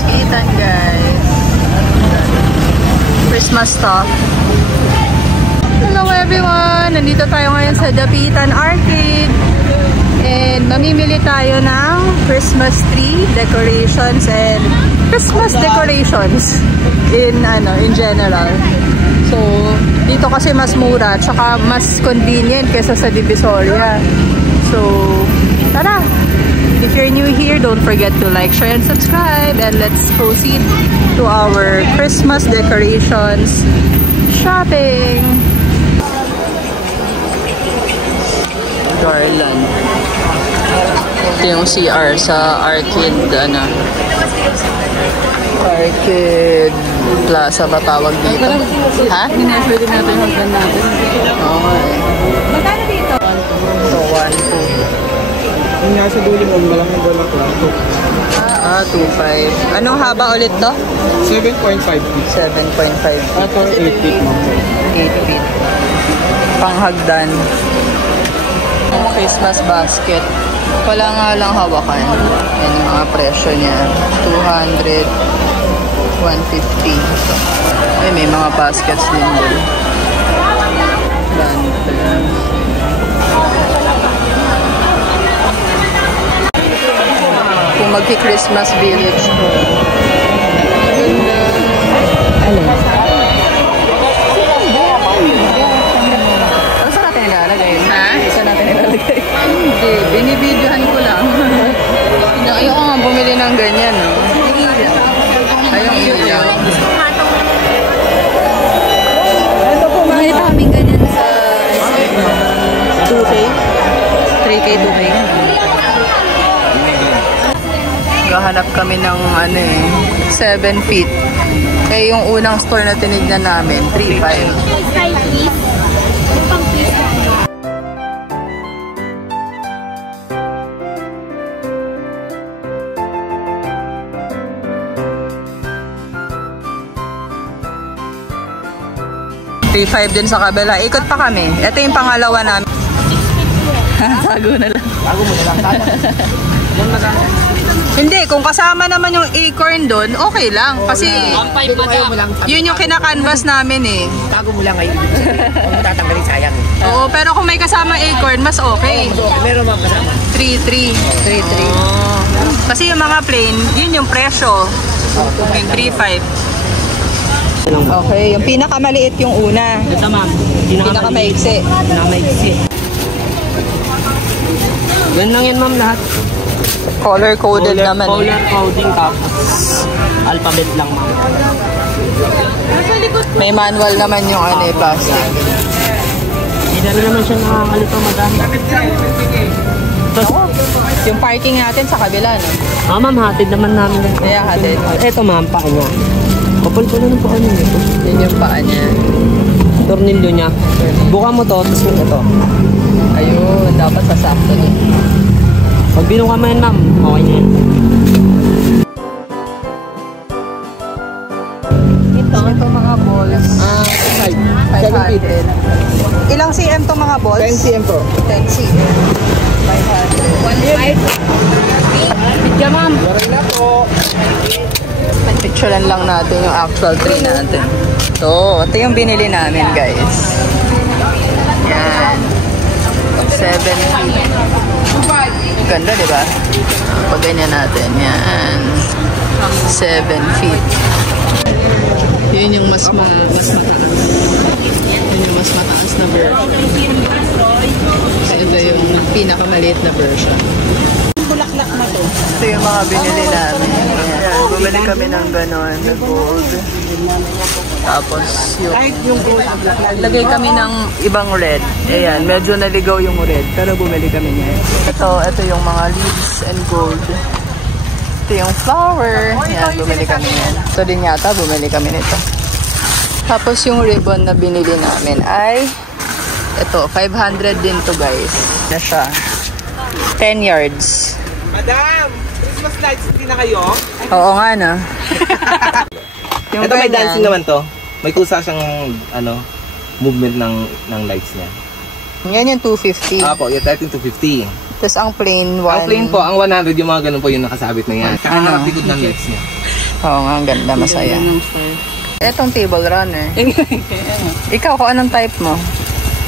Dapitan, guys. Christmas stuff. Hello everyone! Nandito tayo ngayon sa Dapitan Arcade. And mamimili tayo ng Christmas tree decorations and Christmas decorations in general. So, dito kasi mas mura tsaka mas convenient kaysa sa Divisoria. So, tara! If you're new here, don't forget to like, share, and subscribe. And let's proceed to our Christmas decorations shopping. Garland. Ito yung CR sa Arcade, Arcade Plaza ba tawag dito? Ha? Dinefer din natin yung hagdan natin. Okay. Magkano dito? So, 1, 2. Yung nasa dulo mo, malamang balak lang. 2.5. Anong haba ulit to? 7.5 feet. 7.5 feet. Or 8 feet mo. 8 feet. Panghagdan. Christmas basket. Wala nga lang hawakan. Yan yung mga presyo niya. 200, 150. Ay, may mga baskets din doon. Lantern. Kung magki-Christmas village ko. Ano? Saan natin nilalagay? Ha? Saan natin nilalagay? Hindi, binibidyohan ko lang. Ayoko nga bumili ng ganyan, no? Ayong ilaw. Ito po, makita kami ganyan sa 2K? 3K, 2K? Gahanap kami ng 7 feet. Eh, yung unang store na tinignan namin, 3.5. 3.5 din sa kabila. Ikot pa kami. Ito yung pangalawa namin. Tago na lang. Tago mo na lang. Hindi, kung kasama naman yung acorn doon, okay lang. Kasi yun yung kinakanvas namin eh. Tago mo lang ngayon. Huwag mo tatanggalin, sayang. Oo, pero kung may kasama acorn, mas okay. Meron mga kasama. 3.3. Kasi yung mga plain, yun yung presyo. Yung 3.5. Okay, yung pinakamaliit yung una. Ito ma'am. Pinakamaiksi. Pinakamaiksi. Yan lang yan ma'am lahat. Color coded naman. Color coding tapos alphabet lang ma'am. May manual naman yung plastic. Hindi na rin naman siya nakakalito madami. Yung parking natin sa kabila, no? Ma'am, hatid naman namin. Kaya hatid. Ito ma'am, paa niya. Kapal ko na ng paa niya ito. Yun yung paa niya. Tornilyo niya. Buka mo to, tapos ito. Ayun, dapat sasakto din. Pag binuka mo yan ma'am, okay niya yan. Ito mga balls. 500. Ilang cm to mga balls? 10 cm po. 10 cm. 500. 1.5. Bidya ma'am. Baray na po. Picturean lang natin yung actual tree natin. So, ito yung binili namin, guys. Yan. 7 feet. Ganda, diba? Pag ganyan natin. Yan. 7 feet. Yun yung mas mataas. Yun yung mas mataas na version. Ito yung pinakamaliit na version. Bulaklak na to. Ito yung mga binili namin. Ayan, bumili kami ng gano'n, na gold. Tapos yung lagay kami ng ibang red. Ayan, medyo naligaw yung red. Pero bumili kami niya. Ito yung mga leaves and gold. Ito yung flower. Ayan, bumili kami niyan. Ito din yata, bumili kami nito. Tapos yung ribbon na binili namin ay ito, 500 din to guys. Na siya. 10 yards. Madam, Christmas lights hindi na kayo? Oo nga na. Yung ito may dancing naman to. May kusa siyang movement ng lights niya. Yan yung 250. Apo, yung 13 to 50. Tapos ang plain one. Ang plain po, ang 100 yung mga ganun po yung nakasabit na yan. Saka nakatikod ng lights niya. Oo nga, ang ganda, masaya. Etong table runner. Ikaw, kung anong type mo?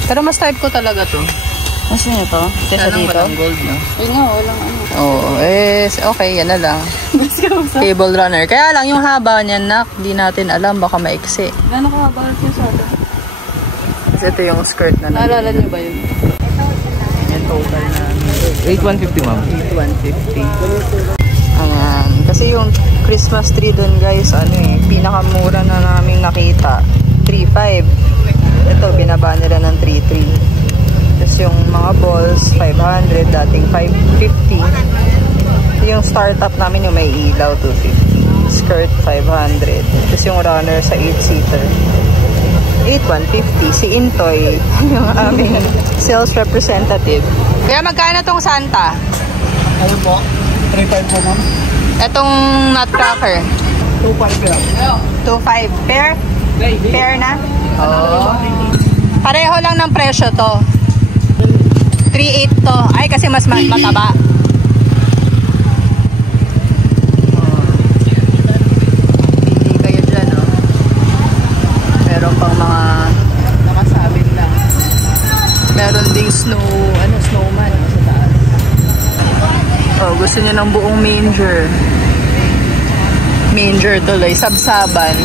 Pero mas type ko talaga to. Mas nyo to? Kesa dito? Walang gold, no? Ay nga, walang ano. Oo, okay, yan na lang. Table runner. Kaya lang, yung haba niyan, nak, di natin alam, baka maiksi. Gano'n ka haba siya sa atin? Kasi ito yung skirt na naalala niyo ba yun? Yung total na 8,150 ma'am. 8,150. Kasi yung Christmas tree dun guys, pinakamura na namin nakita. 3,500. Ito, binaba nila ng 3,300. Tapos yung mga balls, 500. Dating 550. Yung startup namin yung may ilaw, 250. Skirt, 500. Tapos yung runner sa 8-seater. 8,150. Si Intoy, yung aming sales representative. Kaya magkano tong Santa? Ayun po, 3,500 po ma'am. Etong nutcracker? 2,500 lang. 2,500. Pair? Pair na? Oo. Pareho lang ng presyo to. 3,800 to. Ay, kasi mas mataba. Hindi kayo dyan, oh. Meron pang mga nakasabit lang. Meron ding snowman sa taas. Oh, gusto niya ng buong manger. Manger tuloy, sabsaban.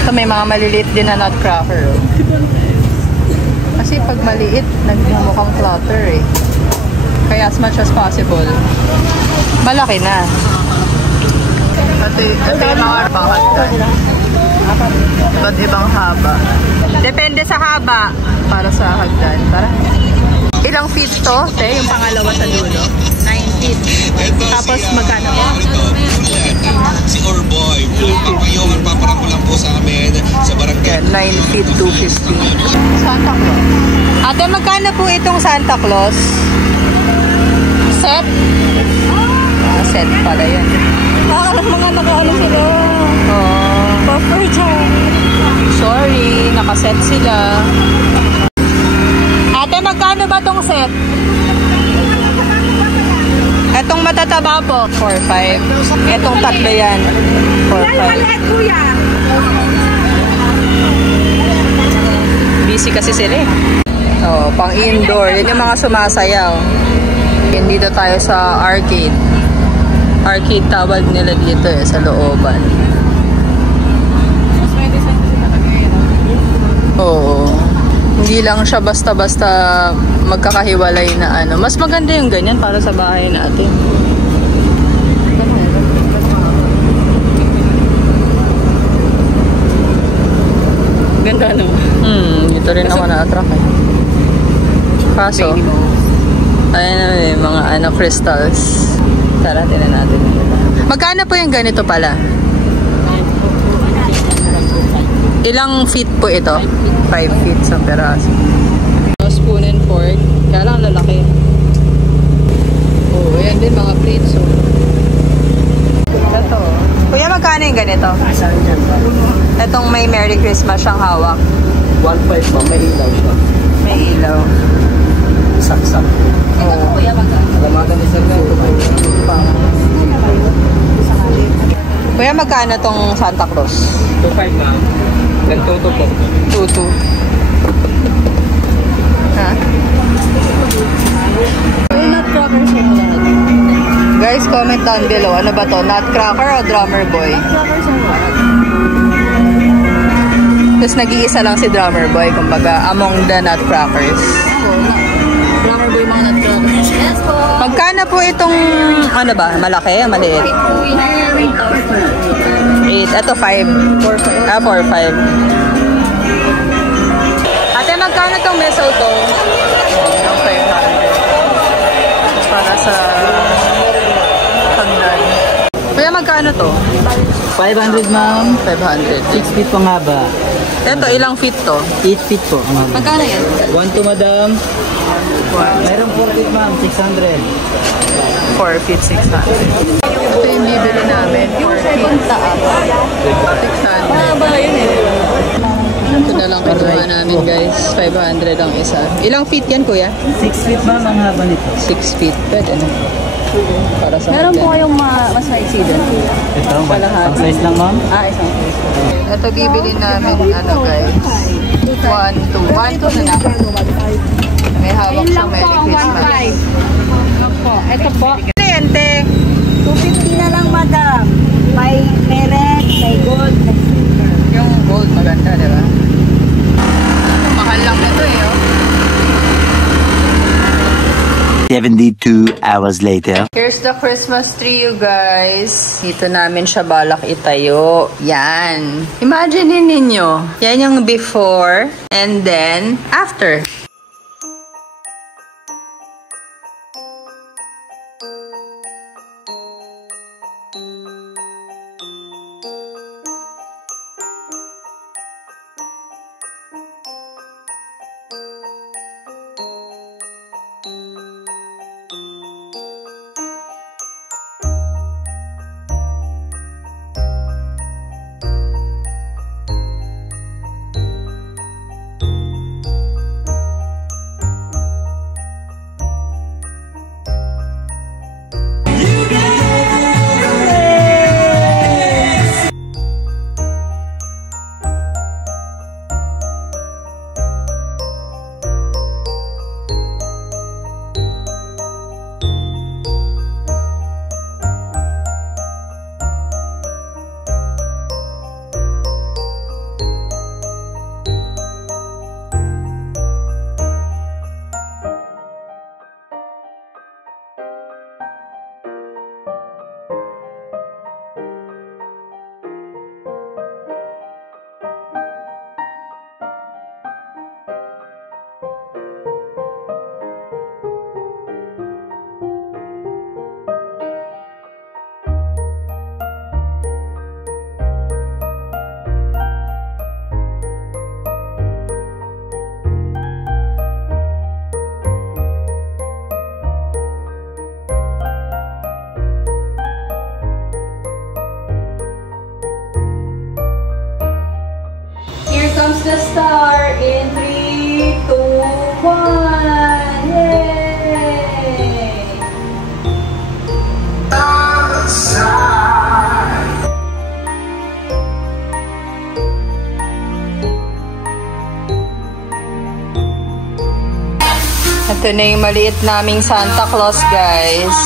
Ito may mga maliliit din na nutcracker. Oh. Kasi pag maliit, nagmumukhang clutter eh. Kaya as much as possible, malaki na. Ito yung mga pangkatan. Iba't ibang haba. Depende sa haba para sa hagdan. Tara. Ilang feet to? Yung pangalawa sa dulo. 9 feet. Tapos magkano po? Si Orboy, pumunta kayo, magpaparako lang po sa amin sa barangay. 9 feet, 250. Santa Claus. Ate, magkano po itong Santa Claus? Set? Set pala yan. Mga naka-ano sila. Buffer dyan. Sorry, nakaset sila. Ate, magkano ba tong set? Etong matataba po, 4,500. Etong tatlo yan, 4,500. Busy kasi sila eh. Oh, pang indoor. Yun yung mga sumasayaw. Dito tayo sa arcade. Arcade tawag nila dito sa looban. Mas may design kasi nakagayon. Oo. Hindi lang siya basta-basta magkakahiwalay na Mas maganda yung ganyan para sa bahay natin. Ganda no? Dito rin ako na-attract eh. Kaso, ayun mga crystals. Tara, tinan natin. Magkano po yung ganito pala? Ilang feet po ito? 5 feet sa peraso. Spoon and fork. Kaya lang lalaki. Oo, yan din mga plates. Ito. Kuya, magkano yung ganito? Itong may Merry Christmas siyang hawak. 1,500 po, may ilaw siya. May ilaw. Saksak. Oo. Kuya, magkano? Alamagan ni Sir Gato. Kuya, magkano tong Santa Claus? 2,500 ma'am. Ganto po. 2,200. Ha? Yung nutcracker siya lahat. Guys, comment down below. Ano ba to? Nutcracker o drummer boy? Nutcracker siya lahat. Tapos nag-iisa lang si drummer boy, kumbaga, among the nutcrackers. Drummer boy mga nutcracker. Yes po! Magkano po itong, malaki, maliit? 8. Ito 5. 4,500. 4,500. Ate, magkano itong mistletoe? 500. Para sa hagdan. Kuya, magkano to? 500 ma'am. 500. 6 feet pang haba. Ito, ilang feet to? 8 feet po ang haba. Magkano yan? 1 to madam. Mayroong 4 feet ma'am, 600. 4 feet, 600. Ito yung bibili namin. Yung second taas. 600. Mahaba yun eh. Ito na lang kinuha namin guys. 500 ang isa. Ilang feet yan kuya? 6 feet ma'am ang haba nito. 6 feet. Pwede na. Para sa Meron po hotdog. kayong ma-size doon. Ito, Kalahati. ang size lang ma'am. Isang piso. Ito bibili namin, ano guys, 1-2. 1-2 na lang. May hawak siyang Merry Christmas. Ito po. Kliyente. 250 na lang, madam. May red, may gold, may silver. Yung gold maganda, di ba? Mahal lang ito eh, oh. 72 hours later. Here's the Christmas tree, you guys. Dito namin siya balak itayo. Yan. Imagine ninyo. Yan yung before and then after. Here comes the star in 3, 2, 1. Yay! Ito na yung maliit naming Santa Claus, guys.